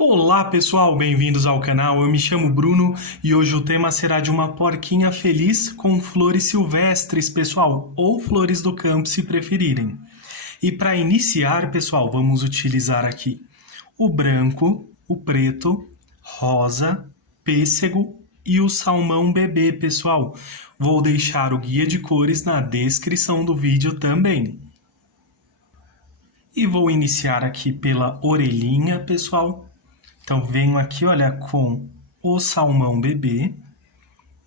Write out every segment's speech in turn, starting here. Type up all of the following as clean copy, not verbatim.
Olá pessoal, bem-vindos ao canal. Eu me chamo Bruno e hoje o tema será de uma porquinha feliz com flores silvestres, pessoal, ou flores do campo se preferirem. E para iniciar, pessoal, vamos utilizar aqui o branco, o preto, rosa, pêssego e o salmão bebê, pessoal. Vou deixar o guia de cores na descrição do vídeo também. E vou iniciar aqui pela orelhinha, pessoal. Então, venho aqui, olha, com o salmão bebê.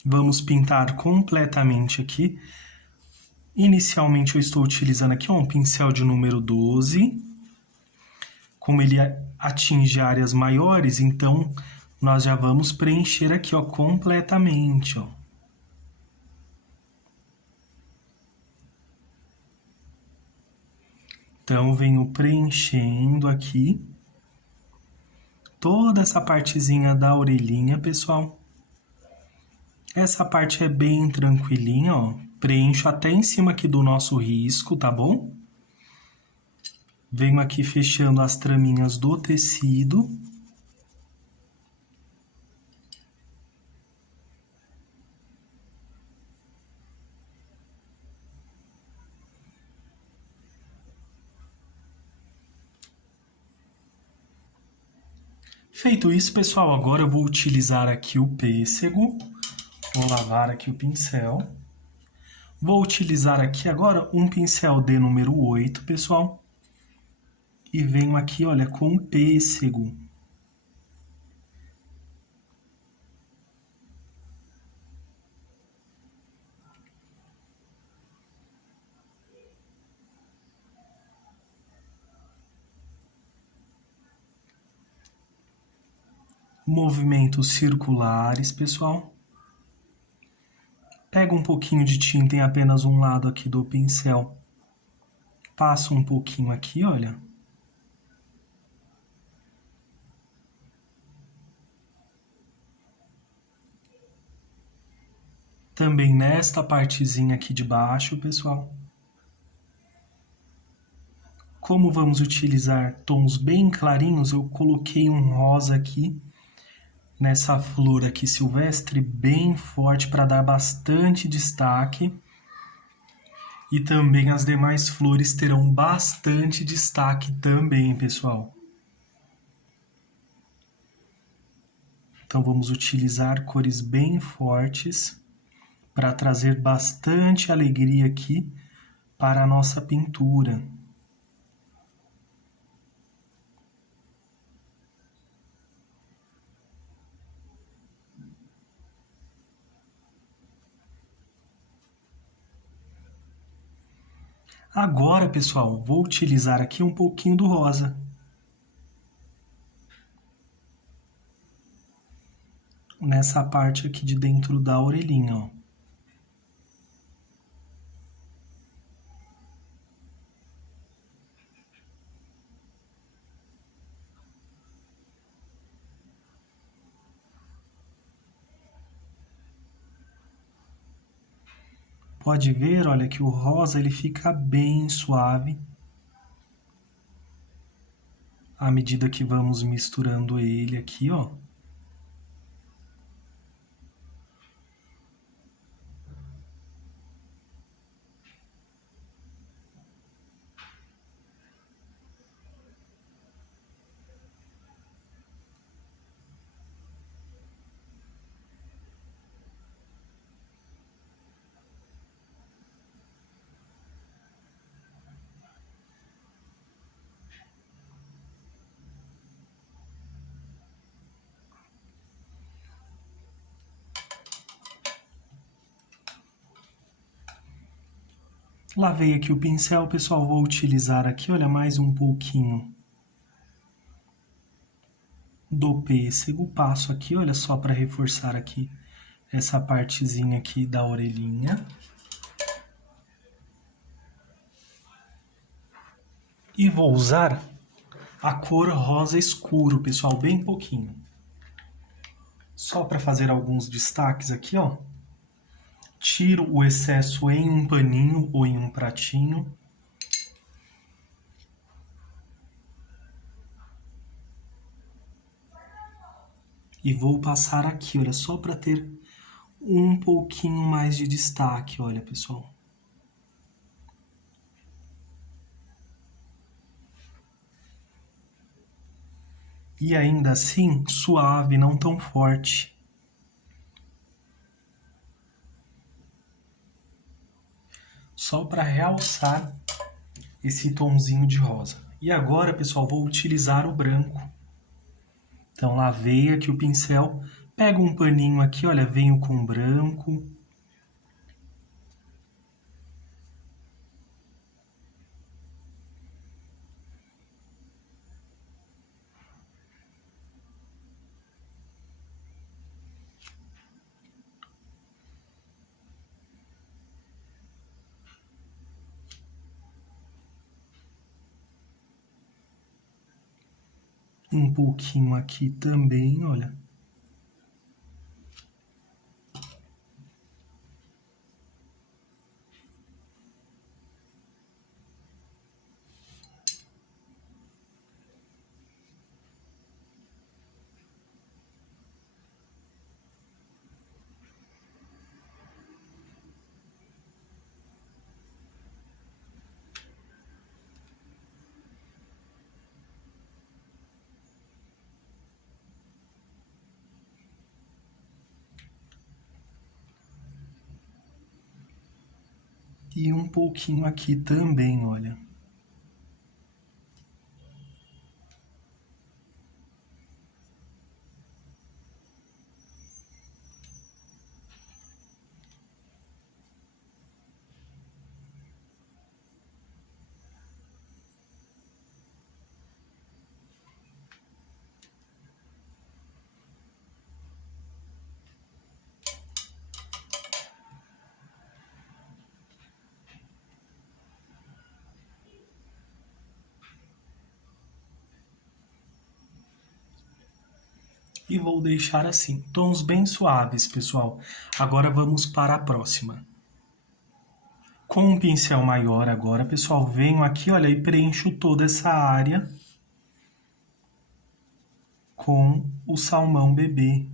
Vamos pintar completamente aqui. Inicialmente, eu estou utilizando aqui um pincel de número 12. Como ele atinge áreas maiores, então, nós já vamos preencher aqui, ó, completamente, ó. Então, venho preenchendo aqui toda essa partezinha da orelhinha, pessoal. Essa parte é bem tranquilinha, ó. Preencho até em cima aqui do nosso risco, tá bom? Venho aqui fechando as traminhas do tecido. Feito isso, pessoal, agora eu vou utilizar aqui o pêssego. Vou lavar aqui o pincel. Vou utilizar aqui agora um pincel de número 8, pessoal. E venho aqui, olha, com o pêssego. Movimentos circulares, pessoal. Pego um pouquinho de tinta em apenas um lado aqui do pincel. Passo um pouquinho aqui, olha. Também nesta partezinha aqui de baixo, pessoal. Como vamos utilizar tons bem clarinhos, eu coloquei um rosa aqui, nessa flor aqui silvestre, bem forte para dar bastante destaque. E também as demais flores terão bastante destaque também, pessoal. Então vamos utilizar cores bem fortes para trazer bastante alegria aqui para a nossa pintura. Agora, pessoal, vou utilizar aqui um pouquinho do rosa. Nessa parte aqui de dentro da orelhinha, ó. Pode ver, olha, que o rosa ele fica bem suave. À medida que vamos misturando ele aqui, ó. Lavei aqui o pincel, pessoal, vou utilizar aqui, olha, mais um pouquinho do pêssego. Passo aqui, olha, só para reforçar aqui essa partezinha aqui da orelhinha. E vou usar a cor rosa escuro, pessoal, bem pouquinho. Só para fazer alguns destaques aqui, ó. Tiro o excesso em um paninho ou em um pratinho. E vou passar aqui, olha, só para ter um pouquinho mais de destaque, olha, pessoal. E ainda assim, suave, não tão forte. Só para realçar esse tomzinho de rosa. E agora, pessoal, vou utilizar o branco. Então, lavei aqui o pincel, pego um paninho aqui, olha, venho com branco. Um pouquinho aqui também, olha. E um pouquinho aqui também, olha. E vou deixar assim, tons bem suaves, pessoal. Agora vamos para a próxima. Com um pincel maior agora, pessoal, venho aqui, olha, e preencho toda essa área com o salmão bebê.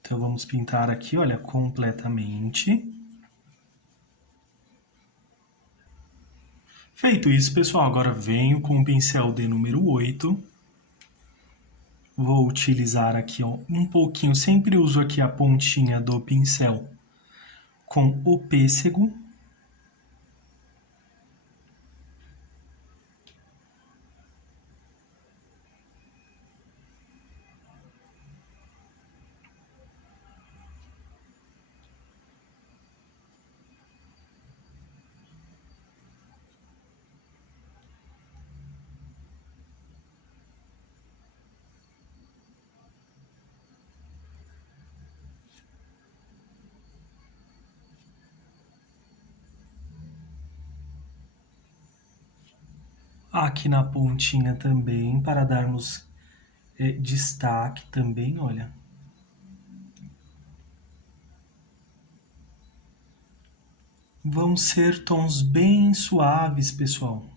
Então, vamos pintar aqui, olha, completamente. Feito isso, pessoal, agora venho com o pincel de número 8. Vou utilizar aqui ó, um pouquinho, sempre uso aqui a pontinha do pincel com o pêssego. Aqui na pontinha também, para darmos destaque também, olha. Vão ser tons bem suaves, pessoal.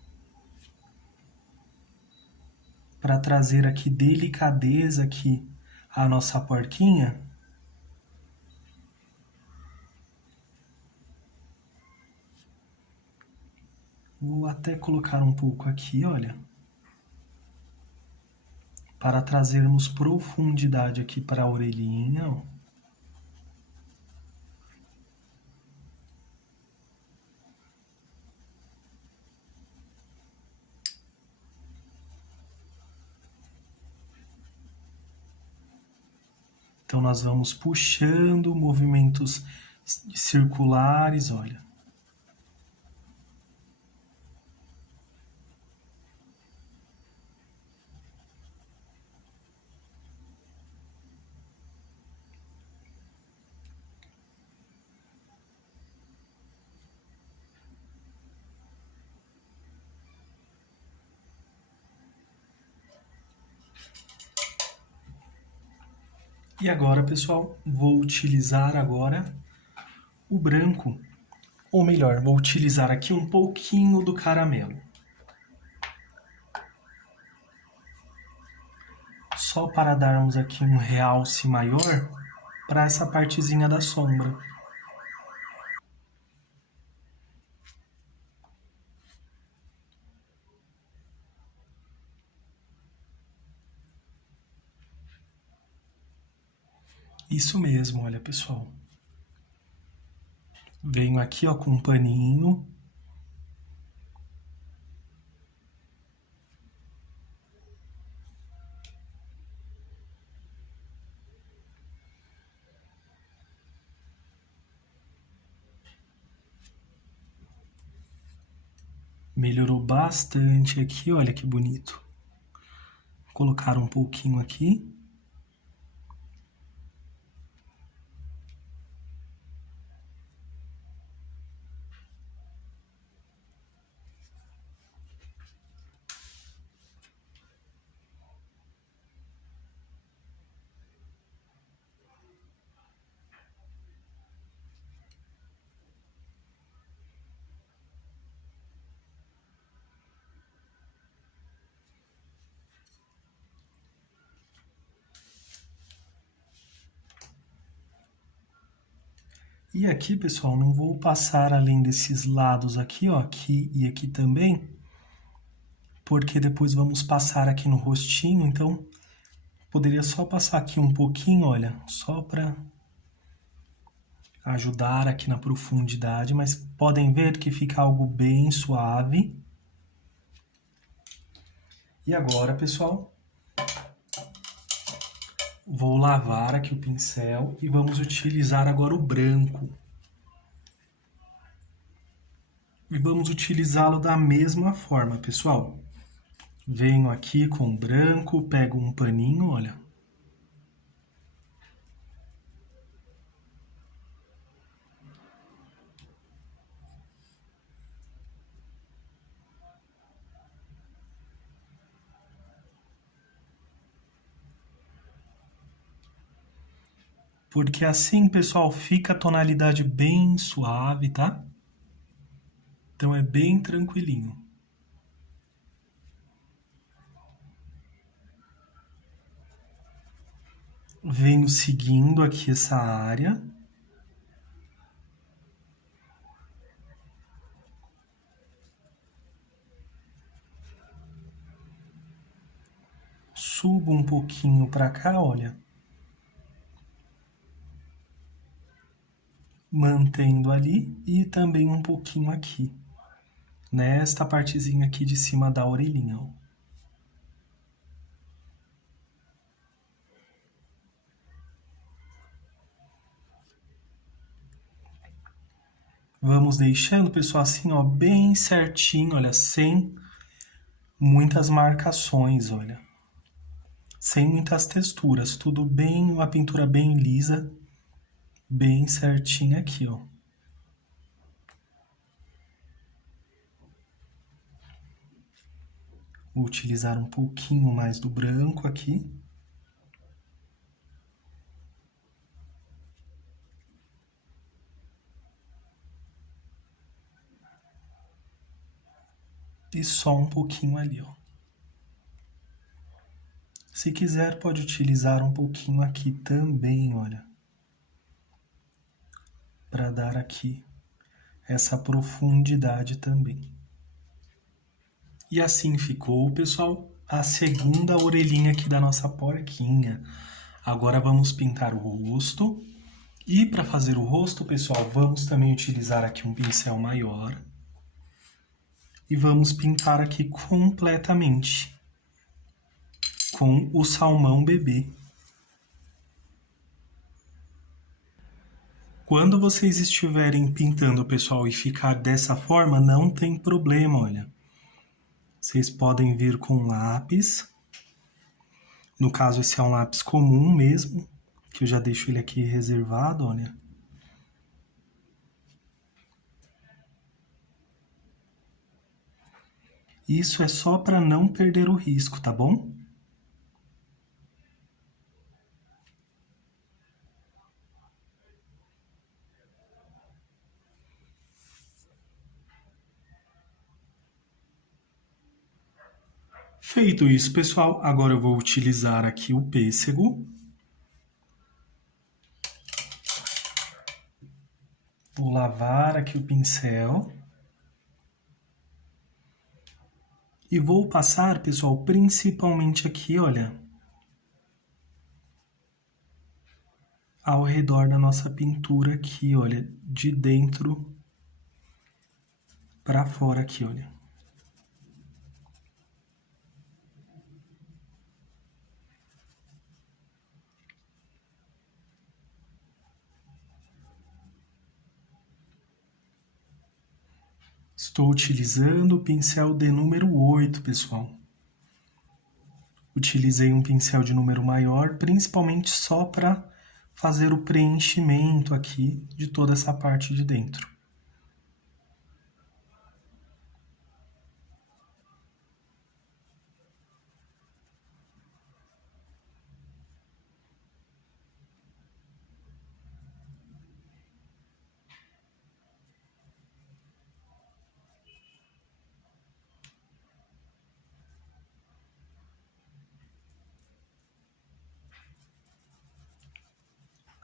Para trazer aqui delicadeza aqui a nossa porquinha. Vou até colocar um pouco aqui, olha. Para trazermos profundidade aqui para a orelhinha, ó. Então, nós vamos puxando movimentos circulares, olha. E agora, pessoal, vou utilizar agora o branco, ou melhor, vou utilizar aqui um pouquinho do caramelo. só para darmos aqui um realce maior para essa partezinha da sombra. Isso mesmo, olha, pessoal. Venho aqui, ó, com um paninho. Melhorou bastante aqui, olha que bonito. Vou colocar um pouquinho aqui. E aqui, pessoal, não vou passar além desses lados aqui, ó, aqui e aqui também, porque depois vamos passar aqui no rostinho, então poderia só passar aqui um pouquinho, olha, só para ajudar aqui na profundidade, mas podem ver que fica algo bem suave. E agora, pessoal, vou lavar aqui o pincel e vamos utilizar agora o branco. E vamos utilizá-lo da mesma forma, pessoal. Venho aqui com o branco, pego um paninho, olha. Porque assim, pessoal, fica a tonalidade bem suave, tá? Então é bem tranquilinho. Venho seguindo aqui essa área. Subo um pouquinho para cá, olha. Mantendo ali e também um pouquinho aqui. Nesta partezinha aqui de cima da orelhinha, ó. Vamos deixando, pessoal, assim, ó, bem certinho, olha, sem muitas marcações, olha. Sem muitas texturas, tudo bem, uma pintura bem lisa, bem certinha aqui, ó. Vou utilizar um pouquinho mais do branco aqui. E só um pouquinho ali, ó. Se quiser, pode utilizar um pouquinho aqui também, olha. Para dar aqui essa profundidade também. E assim ficou, pessoal, a segunda orelhinha aqui da nossa porquinha. Agora vamos pintar o rosto. E para fazer o rosto, pessoal, vamos também utilizar aqui um pincel maior. E vamos pintar aqui completamente com o salmão bebê. Quando vocês estiverem pintando, pessoal, e ficar dessa forma, não tem problema, olha. Vocês podem vir com lápis. No caso, esse é um lápis comum mesmo, que eu já deixo ele aqui reservado, olha. Isso é só para não perder o risco, tá bom? Feito isso, pessoal, agora eu vou utilizar aqui o pêssego. Vou lavar aqui o pincel. E vou passar, pessoal, principalmente aqui, olha, ao redor da nossa pintura aqui, olha, de dentro para fora aqui, olha. Estou utilizando o pincel de número 8, pessoal. Utilizei um pincel de número maior, principalmente só para fazer o preenchimento aqui de toda essa parte de dentro.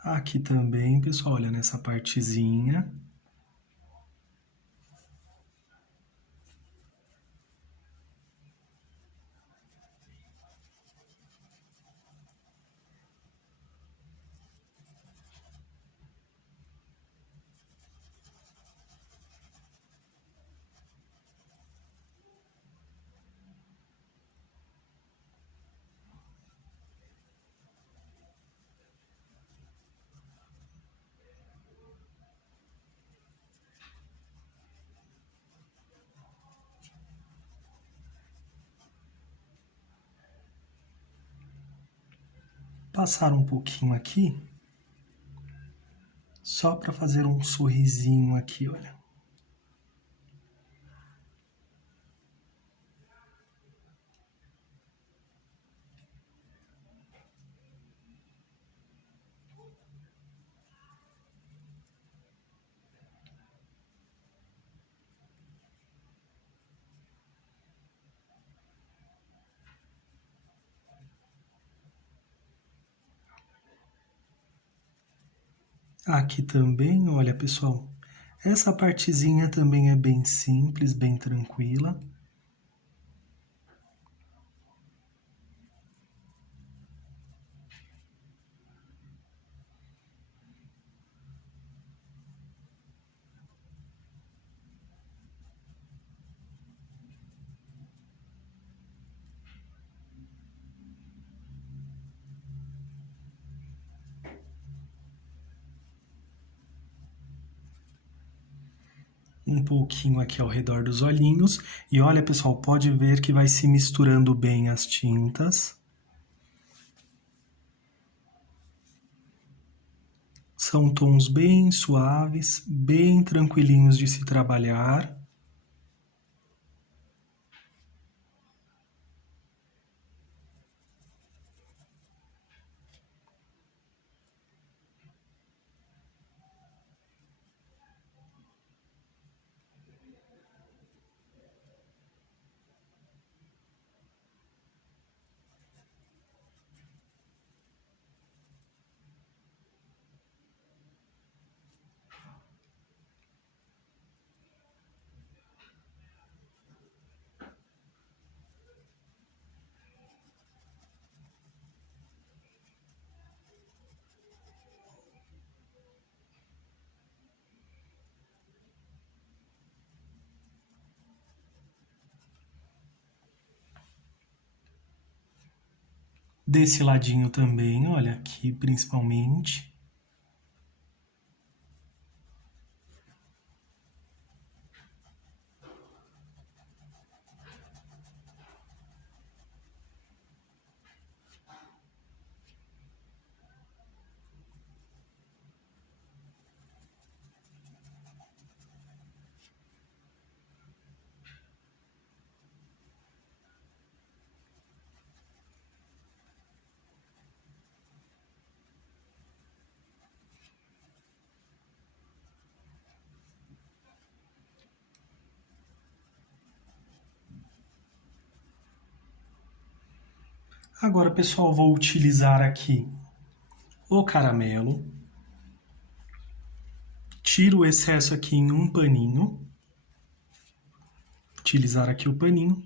Aqui também, pessoal, olha, nessa partezinha. Passar um pouquinho aqui, só para fazer um sorrisinho aqui, olha. Aqui também, olha, pessoal, essa partezinha também é bem simples, bem tranquila. Um pouquinho aqui ao redor dos olhinhos. E olha, pessoal, pode ver que vai se misturando bem as tintas. São tons bem suaves, bem tranquilinhos de se trabalhar. Desse ladinho também, olha, aqui principalmente. Agora, pessoal, vou utilizar aqui o caramelo. Tiro o excesso aqui em um paninho. Utilizar aqui o paninho.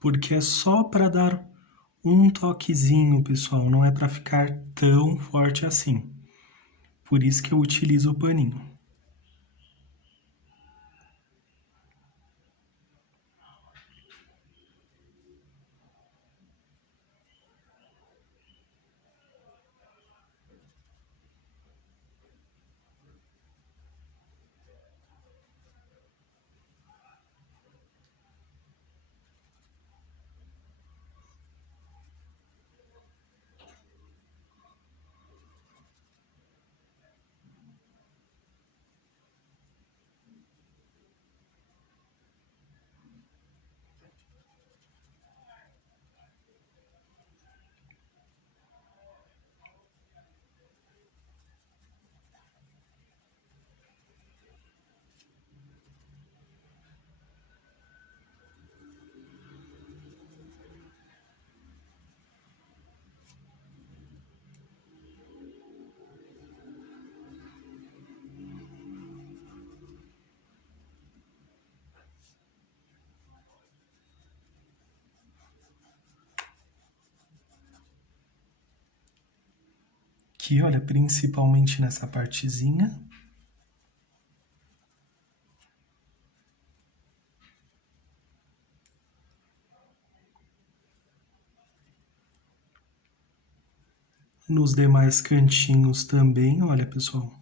Porque é só para dar um toquezinho, pessoal, não é para ficar tão forte assim. Por isso que eu utilizo o paninho. Aqui, olha, principalmente nessa partezinha. Nos demais cantinhos também, olha, pessoal.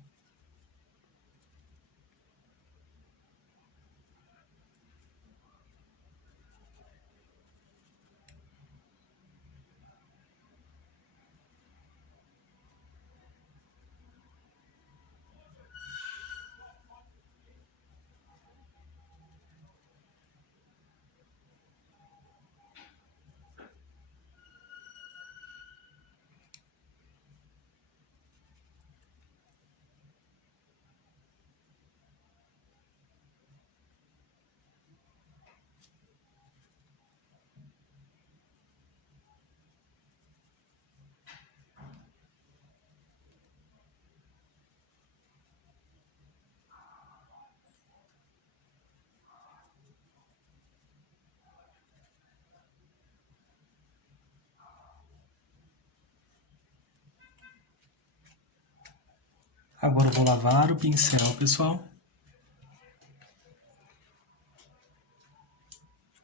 Agora eu vou lavar o pincel, pessoal.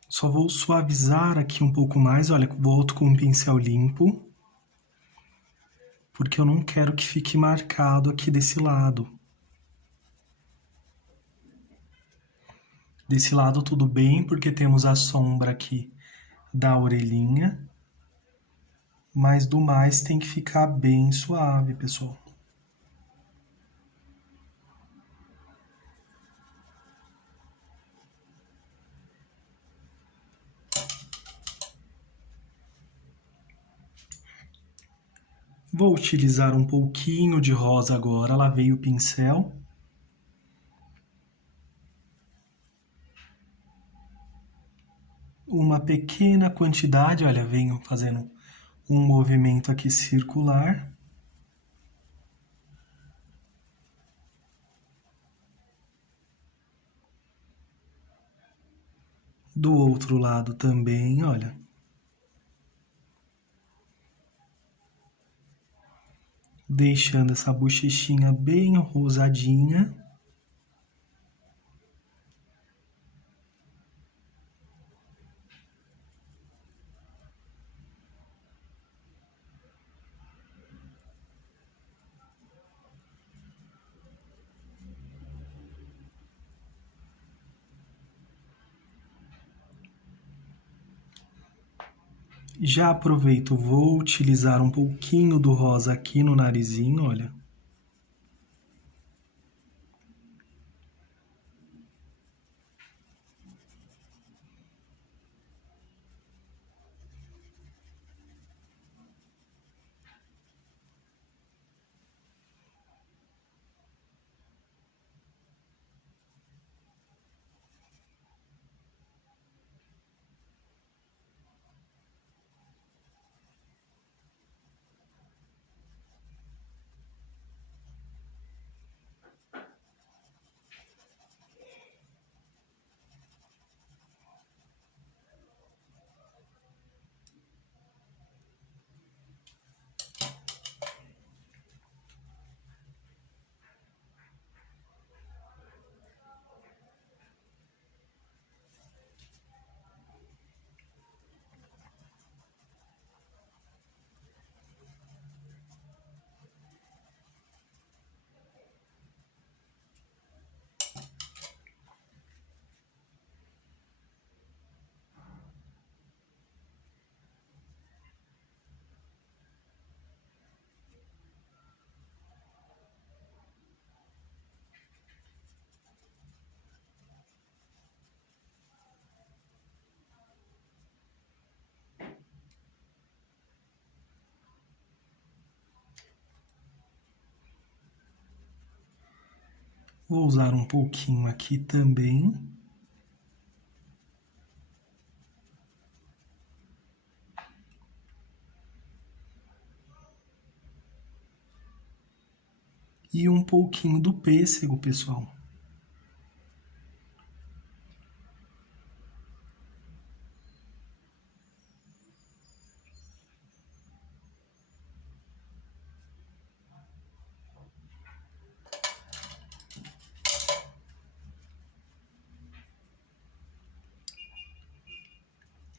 Só vou suavizar aqui um pouco mais, olha, volto com um pincel limpo. Porque eu não quero que fique marcado aqui desse lado. Desse lado tudo bem, porque temos a sombra aqui da orelhinha. Mas do mais tem que ficar bem suave, pessoal. Vou utilizar um pouquinho de rosa agora, lavei o pincel. Uma pequena quantidade, olha, venho fazendo um movimento aqui circular. Do outro lado também, olha. Deixando essa bochechinha bem rosadinha. Já aproveito, vou utilizar um pouquinho do rosa aqui no narizinho, olha. Vou usar um pouquinho aqui também. E um pouquinho do pêssego, pessoal.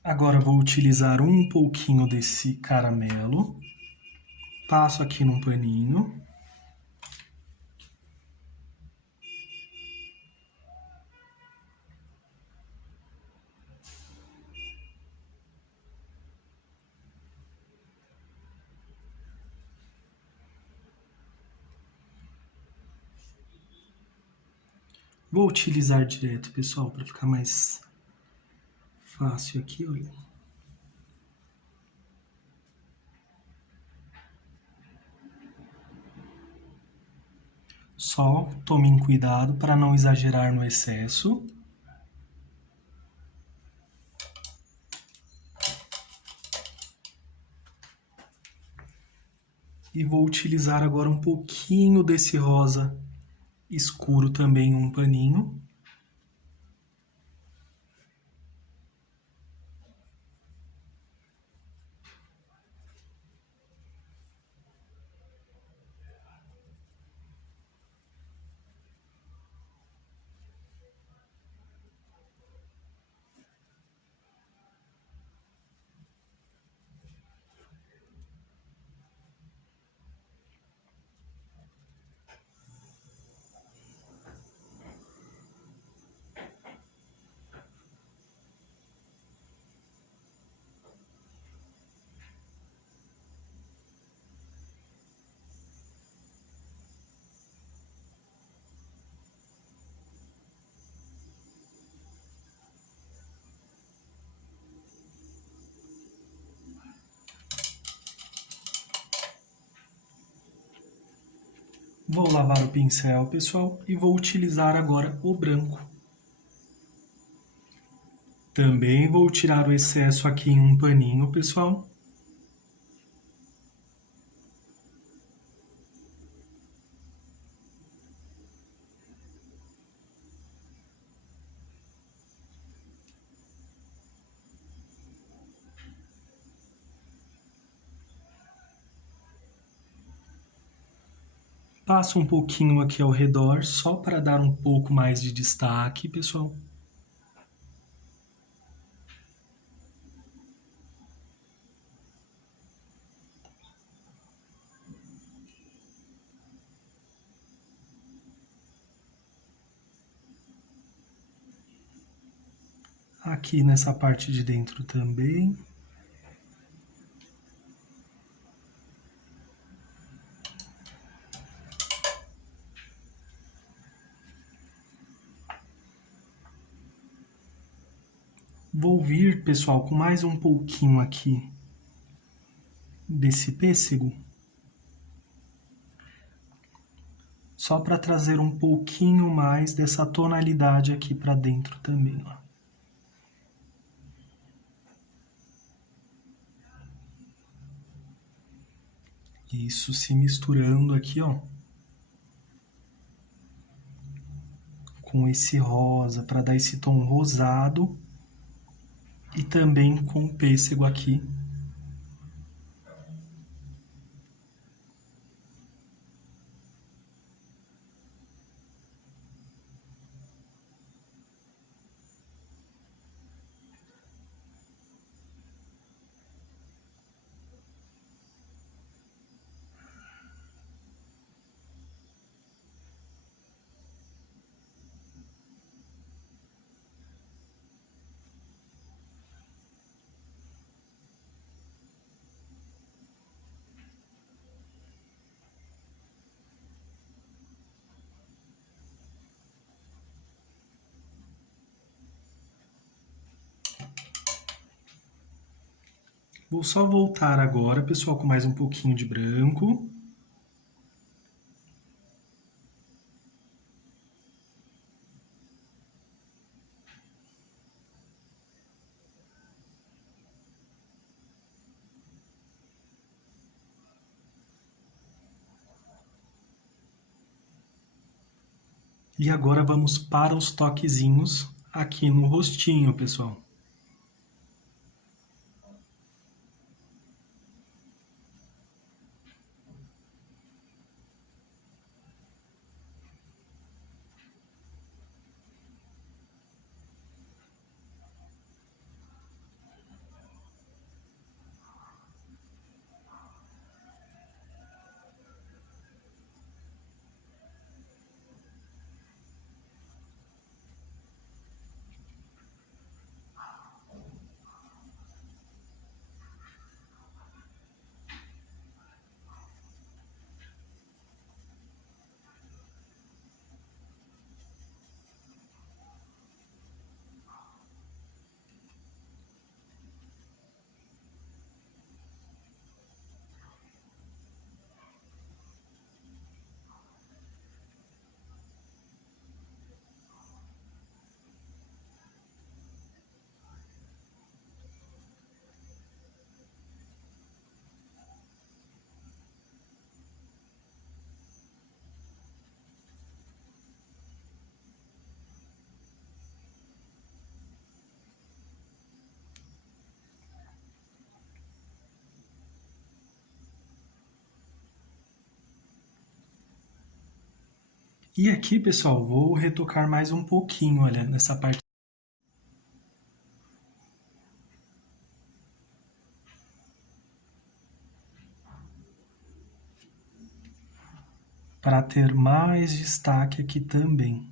Agora vou utilizar um pouquinho desse caramelo. Passo aqui num paninho. Vou utilizar direto, pessoal, para ficar mais fácil aqui, olha. Só tomem cuidado para não exagerar no excesso. E vou utilizar agora um pouquinho desse rosa escuro também em um paninho. Vou lavar o pincel, pessoal, e vou utilizar agora o branco. Também vou tirar o excesso aqui em um paninho, pessoal. Passo um pouquinho aqui ao redor, só para dar um pouco mais de destaque, pessoal. Aqui nessa parte de dentro também. Vou vir, pessoal, com mais um pouquinho aqui desse pêssego. Só para trazer um pouquinho mais dessa tonalidade aqui para dentro também, ó. Isso se misturando aqui, ó. Com esse rosa, para dar esse tom rosado. E também com o pêssego aqui. Vou só voltar agora, pessoal, com mais um pouquinho de branco. E agora vamos para os toquezinhos aqui no rostinho, pessoal. E aqui, pessoal, vou retocar mais um pouquinho, olha, nessa parte. Para ter mais destaque aqui também.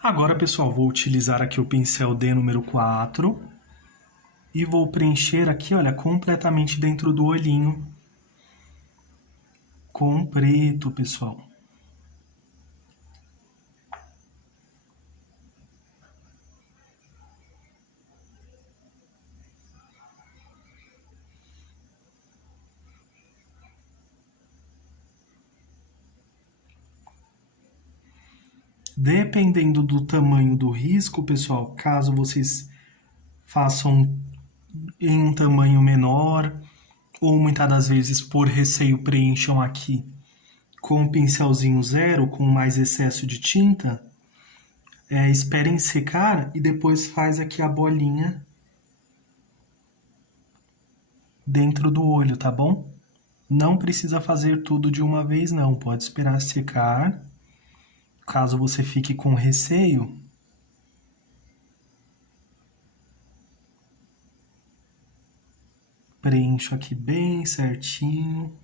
Agora, pessoal, vou utilizar aqui o pincel D número 4 e vou preencher aqui, olha, completamente dentro do olhinho com preto, pessoal. Dependendo do tamanho do risco, pessoal, caso vocês façam em um tamanho menor, ou muitas das vezes por receio preencham aqui com um pincelzinho zero, com mais excesso de tinta, esperem secar e depois faz aqui a bolinha dentro do olho, tá bom? Não precisa fazer tudo de uma vez não, pode esperar secar. Caso você fique com receio, preencho aqui bem certinho.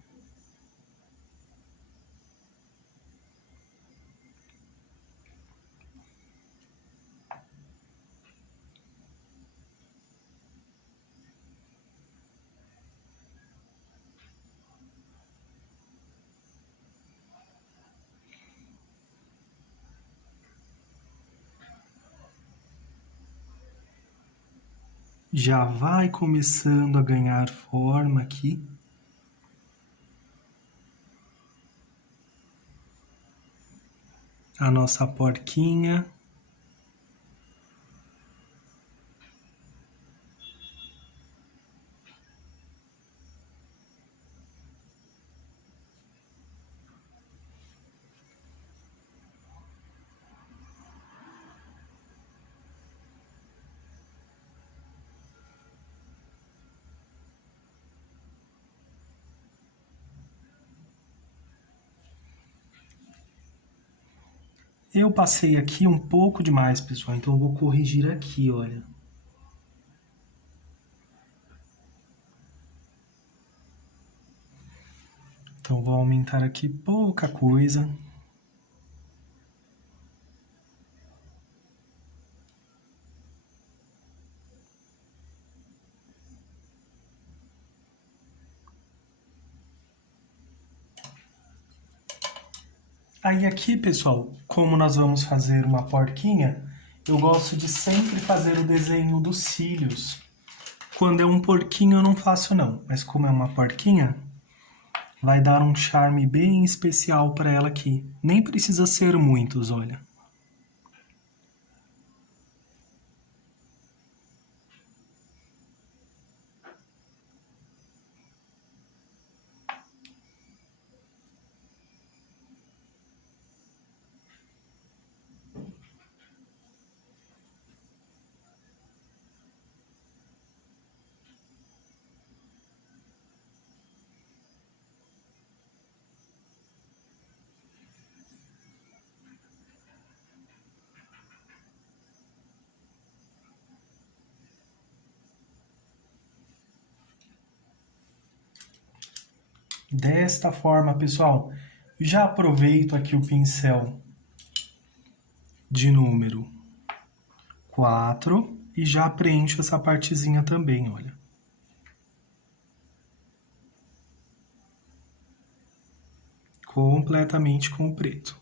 Já vai começando a ganhar forma aqui. A nossa porquinha. Eu passei aqui um pouco demais, pessoal, então eu vou corrigir aqui, olha. Então vou aumentar aqui pouca coisa. Aí aqui, pessoal, como nós vamos fazer uma porquinha, eu gosto de sempre fazer o desenho dos cílios. Quando é um porquinho eu não faço não, mas como é uma porquinha, vai dar um charme bem especial para ela aqui. Nem precisa ser muitos, olha. Desta forma, pessoal, já aproveito aqui o pincel de número 4 e já preencho essa partezinha também, olha. Completamente com o preto.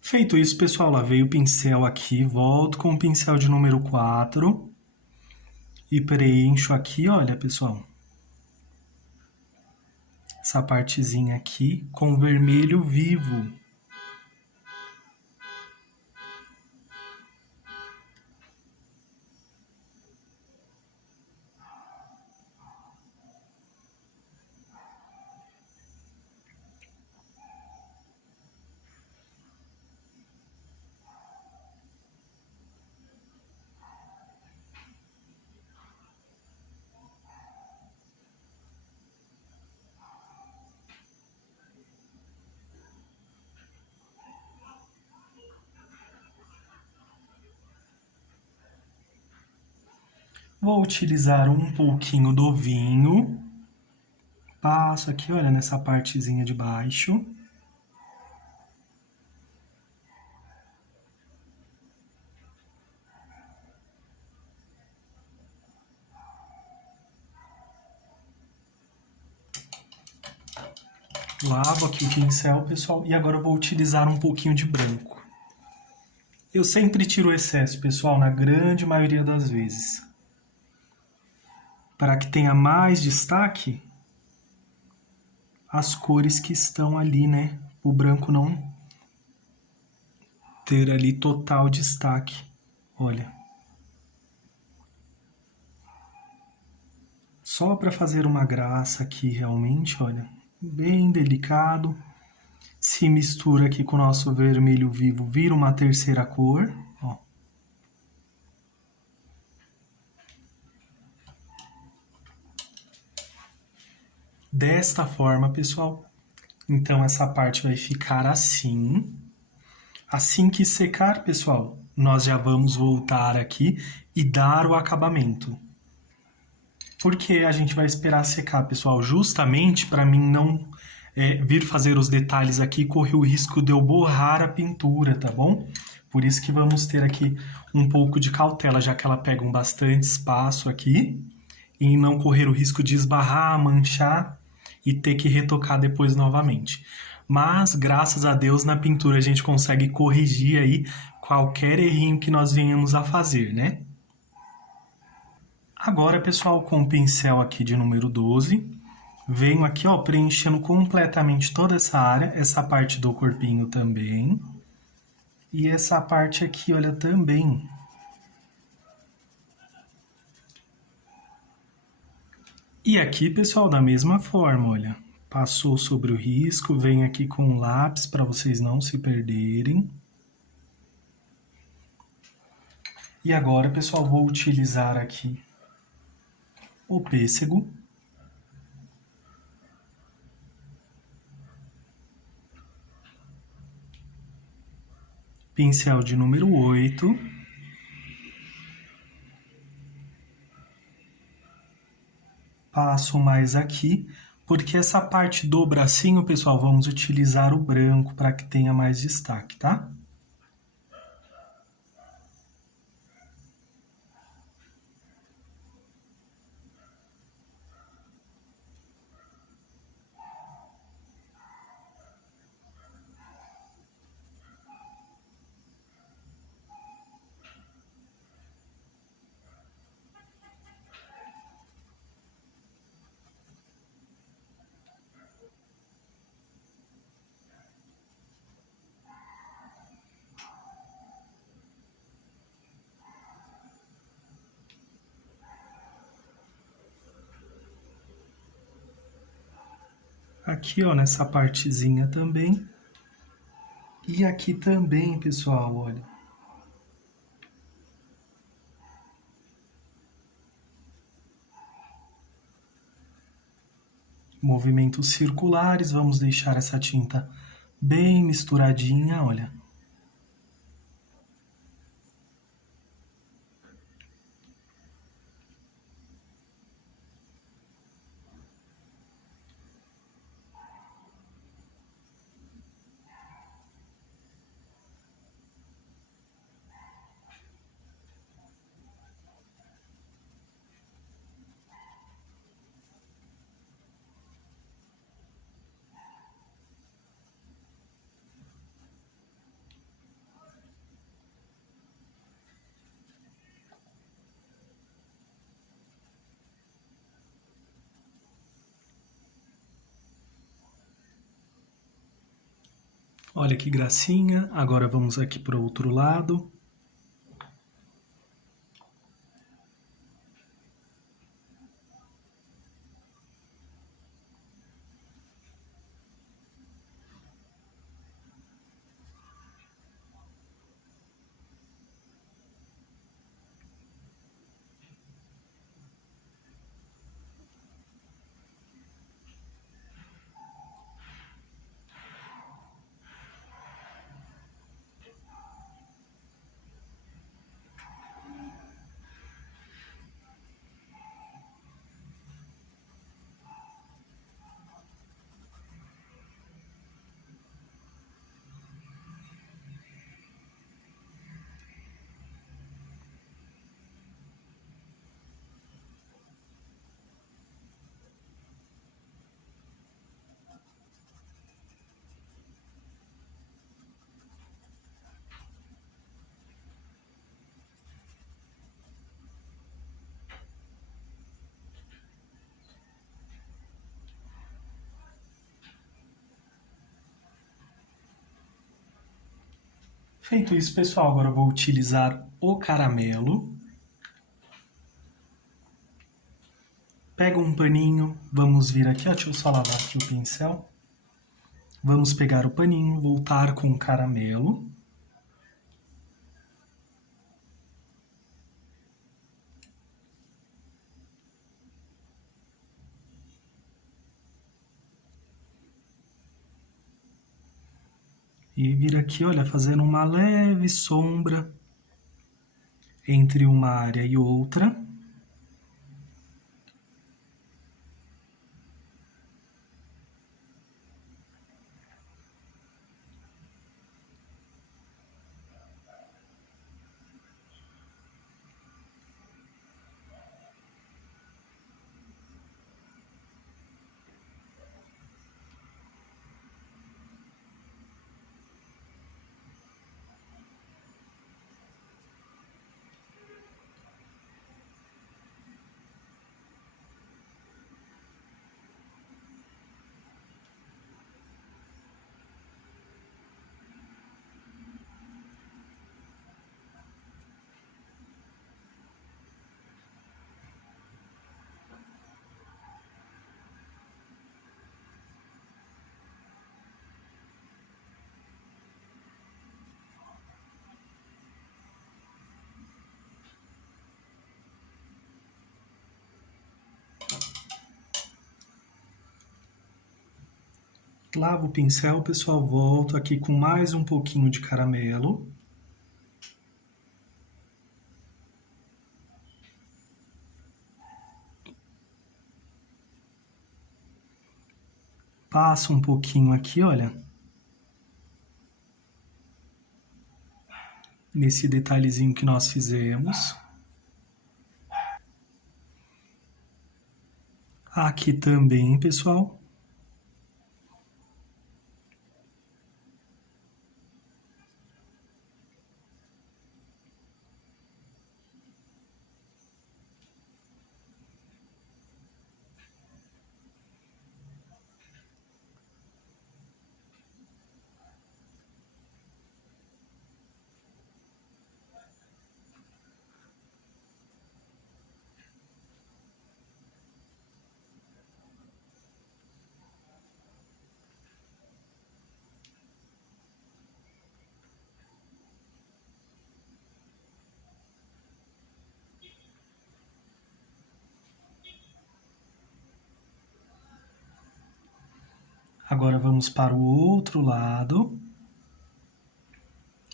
Feito isso, pessoal, lavei o pincel aqui, volto com o pincel de número 4 e preencho aqui, olha, pessoal, essa partezinha aqui com vermelho vivo. Vou utilizar um pouquinho do vinho. Passo aqui, olha, nessa partezinha de baixo. Lavo aqui o pincel, pessoal, e agora eu vou utilizar um pouquinho de branco. Eu sempre tiro o excesso, pessoal, na grande maioria das vezes. Para que tenha mais destaque as cores que estão ali, né? O branco não ter ali total destaque. Olha. Só para fazer uma graça aqui, realmente, olha. Bem delicado. Se mistura aqui com o nosso vermelho vivo, vira uma terceira cor. Ó. Desta forma, pessoal. Então, essa parte vai ficar assim. Assim que secar, pessoal, nós já vamos voltar aqui e dar o acabamento. Por que a gente vai esperar secar, pessoal? Justamente para mim não vir fazer os detalhes aqui e correr o risco de eu borrar a pintura, tá bom? Por isso que vamos ter aqui um pouco de cautela, já que ela pega um bastante espaço aqui, e não correr o risco de esbarrar, manchar e ter que retocar depois novamente. Mas, graças a Deus, na pintura a gente consegue corrigir aí qualquer errinho que nós venhamos a fazer, né? Agora, pessoal, com o pincel aqui de número 12, venho aqui, ó, preenchendo completamente toda essa área, essa parte do corpinho também. E essa parte aqui, olha, também. E aqui, pessoal, da mesma forma, olha. Passou sobre o risco, venho aqui com o lápis para vocês não se perderem. E agora, pessoal, vou utilizar aqui o pêssego. Pincel de número 8. Passo mais aqui, porque essa parte do bracinho, pessoal, vamos utilizar o branco para que tenha mais destaque, tá? Aqui, ó, nessa partezinha também. E aqui também, pessoal, olha. Movimentos circulares, vamos deixar essa tinta bem misturadinha, olha. Olha que gracinha. Agora vamos aqui para o outro lado. Feito isso, pessoal, agora eu vou utilizar o caramelo. Pega um paninho, vamos vir aqui, ó, deixa eu só lavar aqui o pincel. Vamos pegar o paninho, voltar com o caramelo. E vir aqui, olha, fazendo uma leve sombra entre uma área e outra. Lavo o pincel, pessoal, volto aqui com mais um pouquinho de caramelo. Passo um pouquinho aqui, olha. Nesse detalhezinho que nós fizemos. Aqui também, pessoal. Agora vamos para o outro lado,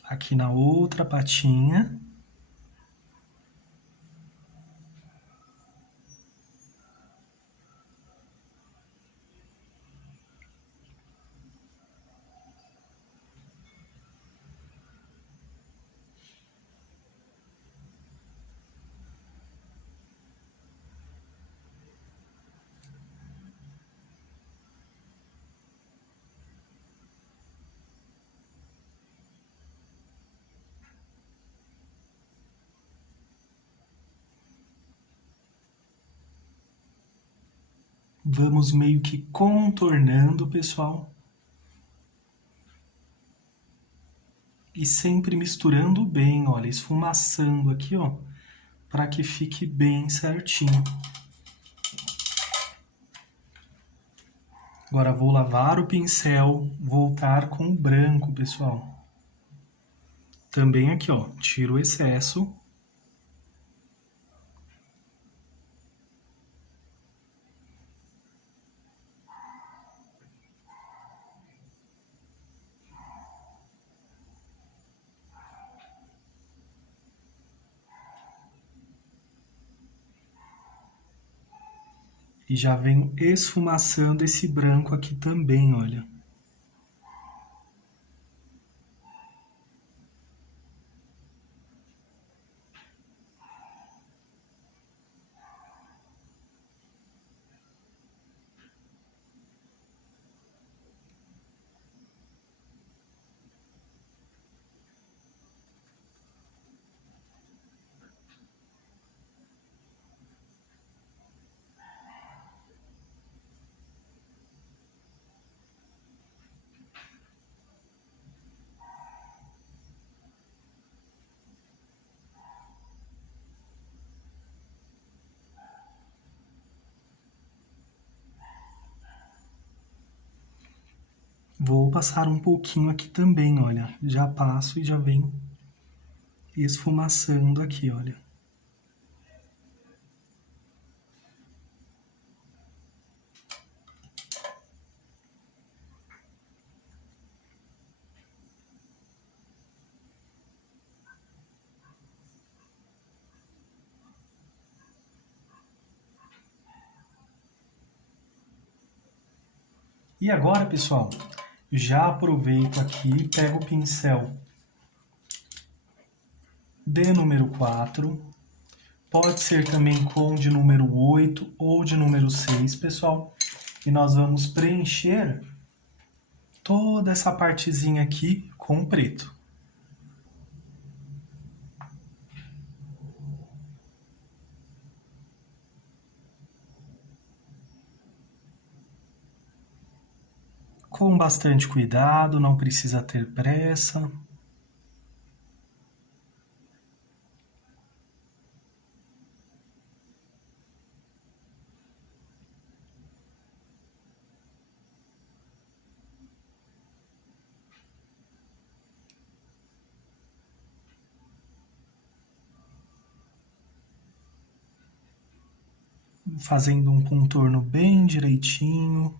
aqui na outra patinha. Vamos meio que contornando, pessoal. E sempre misturando bem, olha, esfumaçando aqui, ó, para que fique bem certinho. Agora vou lavar o pincel, voltar com o branco, pessoal. Também aqui, ó, tiro o excesso. E já venho esfumaçando esse branco aqui também, olha. Vou passar um pouquinho aqui também, olha. Já passo e já venho esfumaçando aqui, olha. E agora, pessoal, já aproveito aqui, pego o pincel de número 4, pode ser também com de número 8 ou de número 6, pessoal, e nós vamos preencher toda essa partezinha aqui com preto. Com bastante cuidado, não precisa ter pressa. Fazendo um contorno bem direitinho.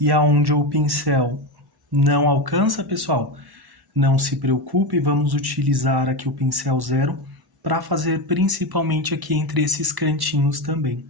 E aonde o pincel não alcança, pessoal, não se preocupe, vamos utilizar aqui o pincel zero para fazer principalmente aqui entre esses cantinhos também.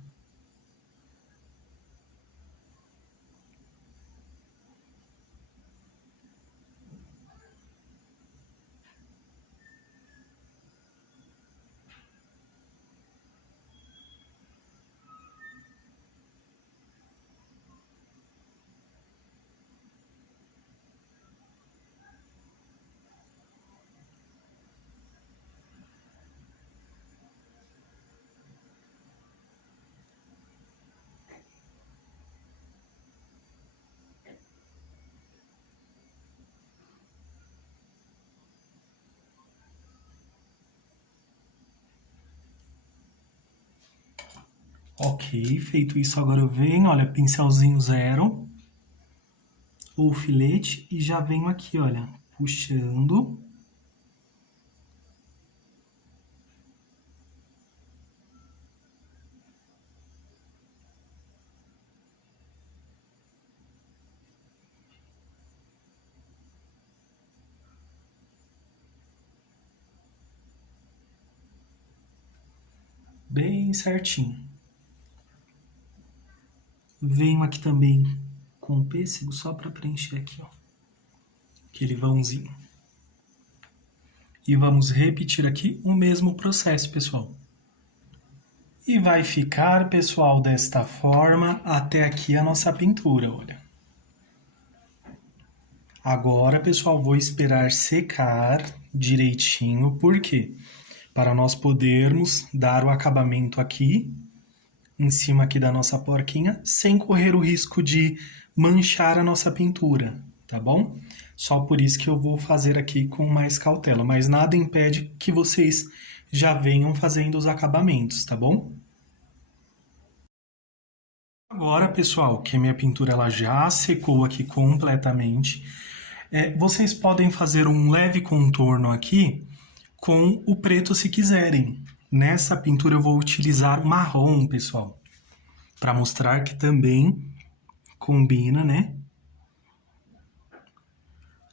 Ok, feito isso, agora eu venho, olha, pincelzinho zero, ou filete, e já venho aqui, olha, puxando. bem certinho. Venho aqui também com o pêssego só para preencher aqui, ó, aquele vãozinho. E vamos repetir aqui o mesmo processo, pessoal. E vai ficar, pessoal, desta forma até aqui a nossa pintura, olha. Agora, pessoal, vou esperar secar direitinho, por quê? Para nós podermos dar o acabamento aqui, em cima aqui da nossa porquinha, sem correr o risco de manchar a nossa pintura, tá bom? Só por isso que eu vou fazer aqui com mais cautela, mas nada impede que vocês já venham fazendo os acabamentos, tá bom? Agora, pessoal, que a minha pintura ela já secou aqui completamente, vocês podem fazer um leve contorno aqui com o preto se quiserem. Nessa pintura eu vou utilizar o marrom, pessoal, para mostrar que também combina, né?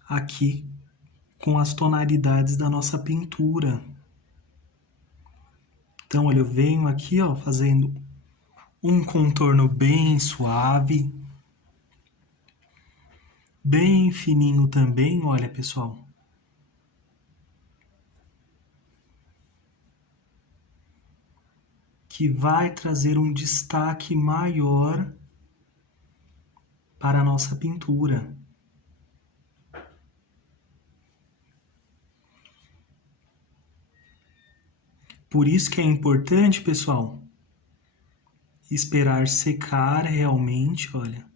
Aqui com as tonalidades da nossa pintura. Então, olha, eu venho aqui, ó, fazendo um contorno bem suave, bem fininho também, olha, pessoal. Que vai trazer um destaque maior para a nossa pintura. Por isso que é importante, pessoal, esperar secar realmente, olha.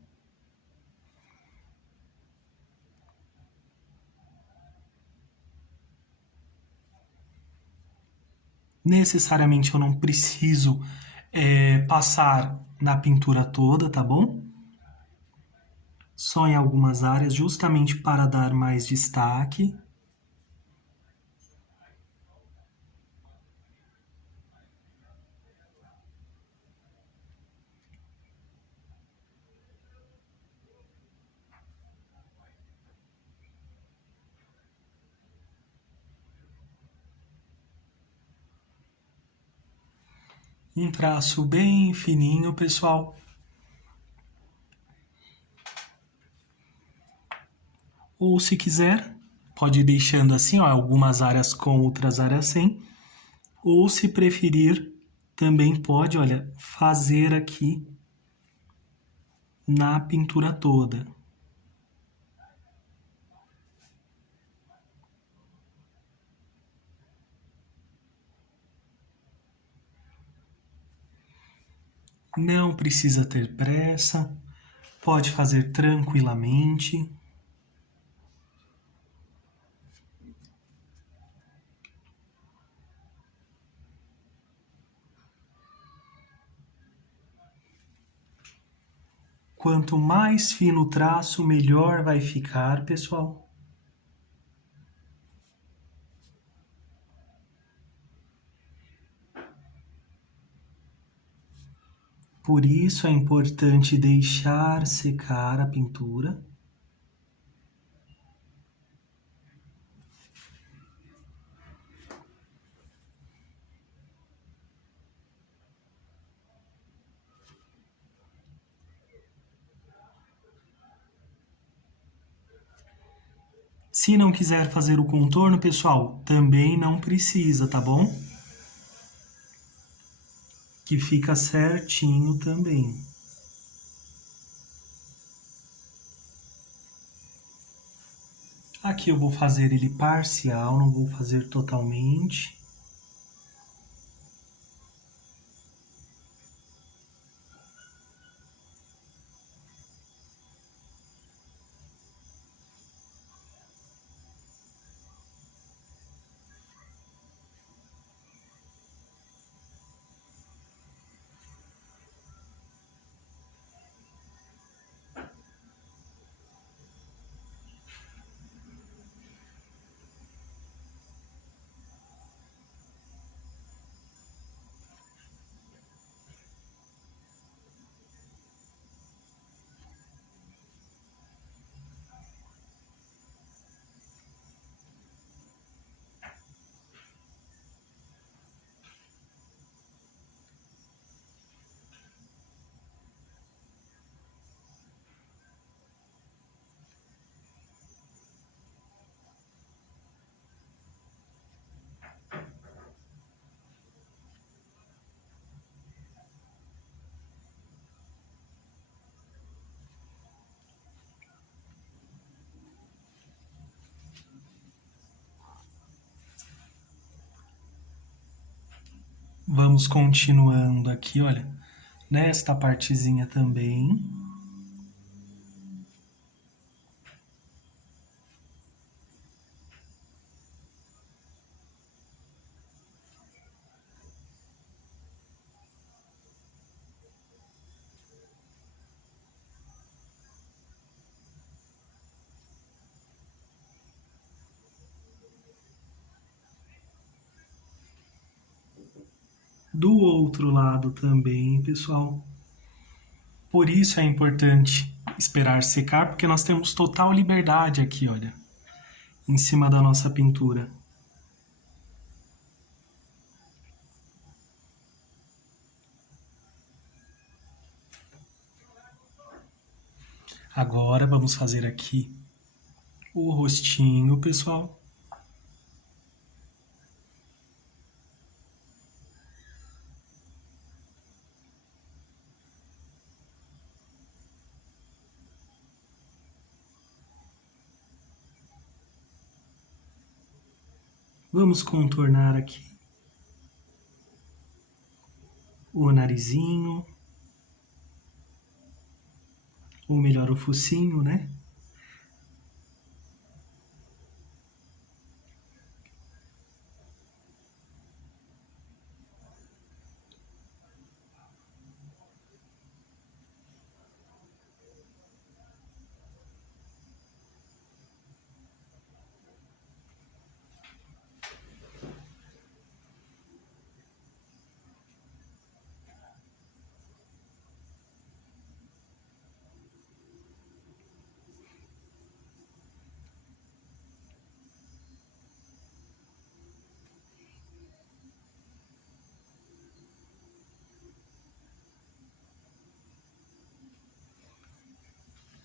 Necessariamente eu não preciso passar na pintura toda, tá bom? Só em algumas áreas, justamente para dar mais destaque. Um traço bem fininho, pessoal. Ou se quiser, pode ir deixando assim, ó, algumas áreas com, outras áreas sem. Ou se preferir, também pode, olha, fazer aqui na pintura toda. Não precisa ter pressa, pode fazer tranquilamente. Quanto mais fino o traço, melhor vai ficar, pessoal. Por isso é importante deixar secar a pintura. Se não quiser fazer o contorno, pessoal, também não precisa, tá bom? Que fica certinho também. Aqui eu vou fazer ele parcial, não vou fazer totalmente. Vamos continuando aqui, olha, nesta partezinha também. Do outro lado também, pessoal. Por isso é importante esperar secar, porque nós temos total liberdade aqui, olha, em cima da nossa pintura. Agora vamos fazer aqui o rostinho, pessoal. Vamos contornar aqui o narizinho, ou melhor, o focinho, né?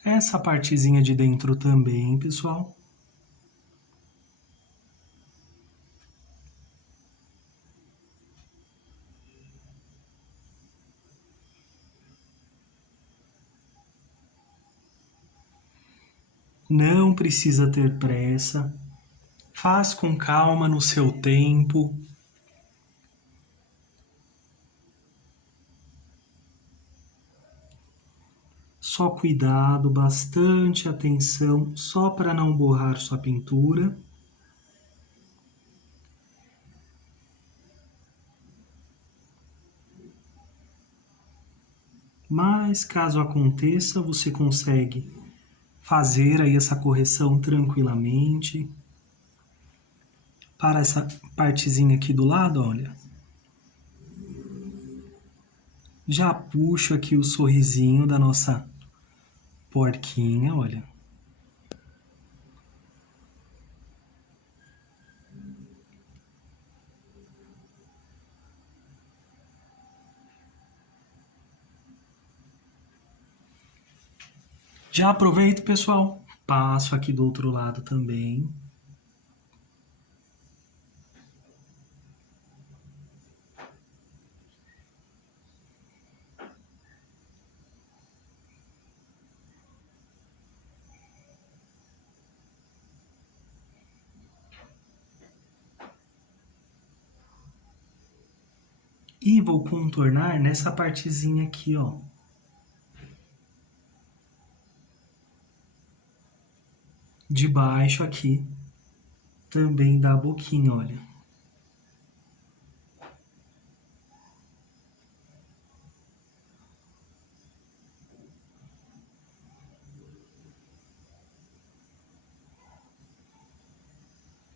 Essa partezinha de dentro também, pessoal. Não precisa ter pressa. Faz com calma no seu tempo. Só cuidado, bastante atenção, só para não borrar sua pintura. Mas caso aconteça, você consegue fazer aí essa correção tranquilamente. Para essa partezinha aqui do lado, olha. Já puxo aqui o sorrisinho da nossa porquinha, olha. Já aproveito, pessoal, passo aqui do outro lado também. E vou contornar nessa partezinha aqui, ó. De baixo aqui, também da boquinha, olha.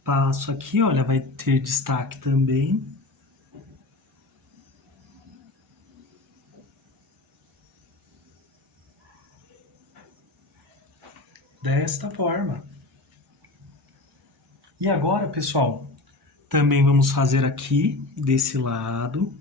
Passo aqui, olha, vai ter destaque também. Desta forma. E agora, pessoal, também vamos fazer aqui, desse lado.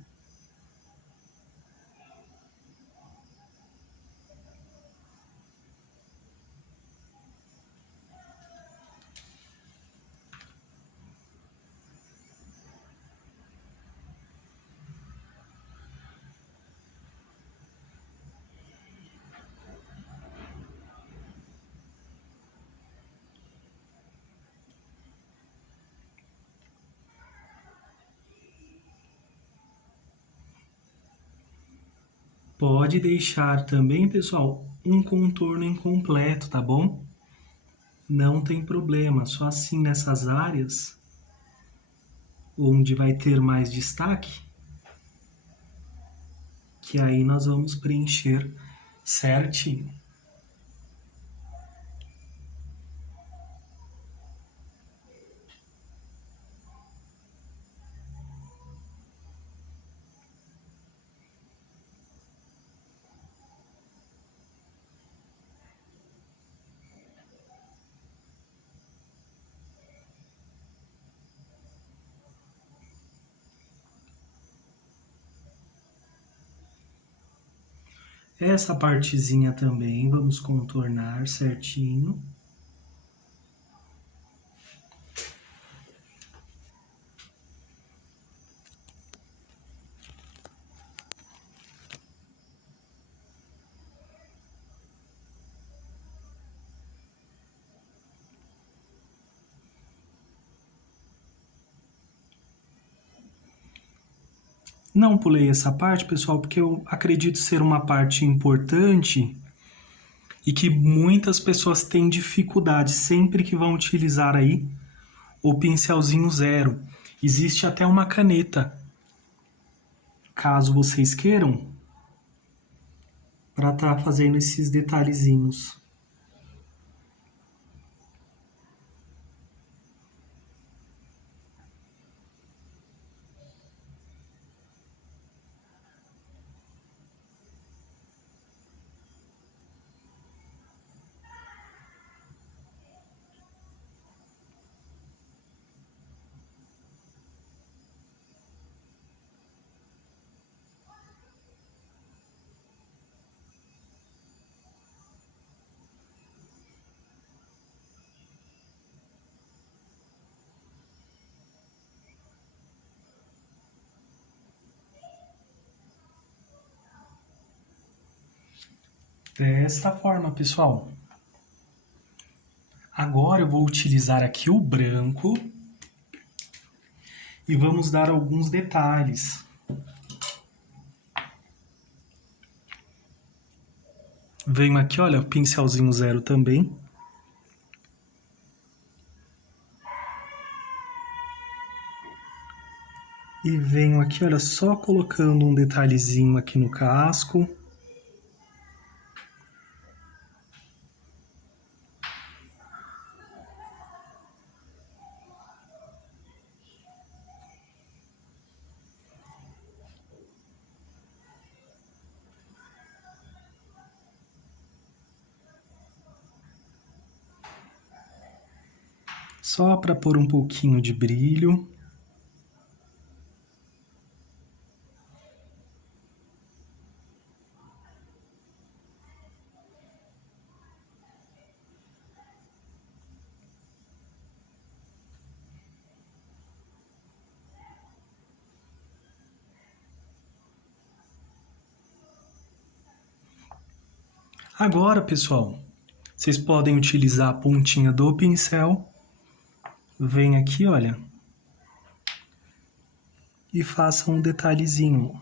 Pode deixar também, pessoal, um contorno incompleto, tá bom? Não tem problema, só assim nessas áreas onde vai ter mais destaque, que aí nós vamos preencher certinho. Essa partezinha também vamos contornar certinho. Não pulei essa parte, pessoal, porque eu acredito ser uma parte importante e que muitas pessoas têm dificuldade sempre que vão utilizar aí o pincelzinho zero. Existe até uma caneta, caso vocês queiram, para estar fazendo esses detalhezinhos. Desta forma, pessoal. Agora eu vou utilizar aqui o branco e vamos dar alguns detalhes. Venho aqui, olha, o pincelzinho zero também. E venho aqui, olha, só colocando um detalhezinho aqui no casco. Só para pôr um pouquinho de brilho. Agora, pessoal, vocês podem utilizar a pontinha do pincel. Vem aqui, olha, e faça um detalhezinho.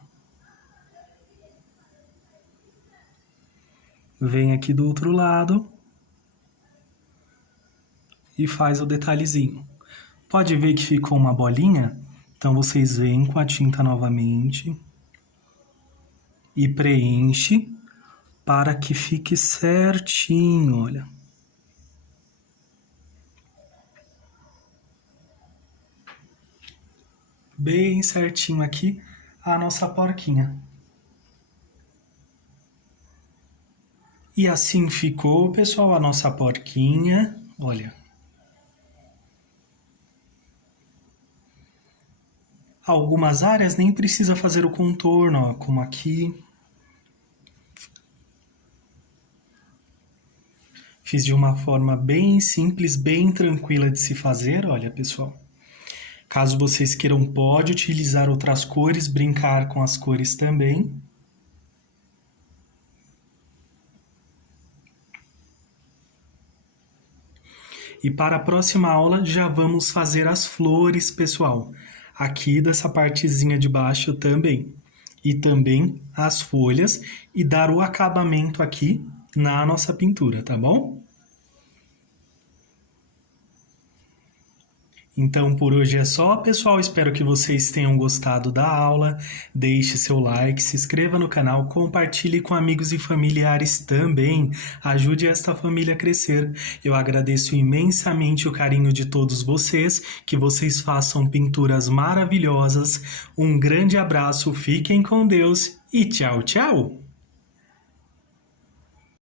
Vem aqui do outro lado e faz o detalhezinho. Pode ver que ficou uma bolinha? Então vocês vêm com a tinta novamente e preenche para que fique certinho, olha. Bem certinho aqui a nossa porquinha. E assim ficou, pessoal, a nossa porquinha. Olha. Algumas áreas nem precisa fazer o contorno, ó, como aqui. Fiz de uma forma bem simples, bem tranquila de se fazer, olha, pessoal. Caso vocês queiram, pode utilizar outras cores, brincar com as cores também. E para a próxima aula já vamos fazer as flores, pessoal. Aqui dessa partezinha de baixo também. e também as folhas e dar o acabamento aqui na nossa pintura, tá bom? Então, por hoje é só, pessoal. Espero que vocês tenham gostado da aula. Deixe seu like, se inscreva no canal, compartilhe com amigos e familiares também. Ajude esta família a crescer. Eu agradeço imensamente o carinho de todos vocês, que vocês façam pinturas maravilhosas. Um grande abraço, fiquem com Deus e tchau, tchau!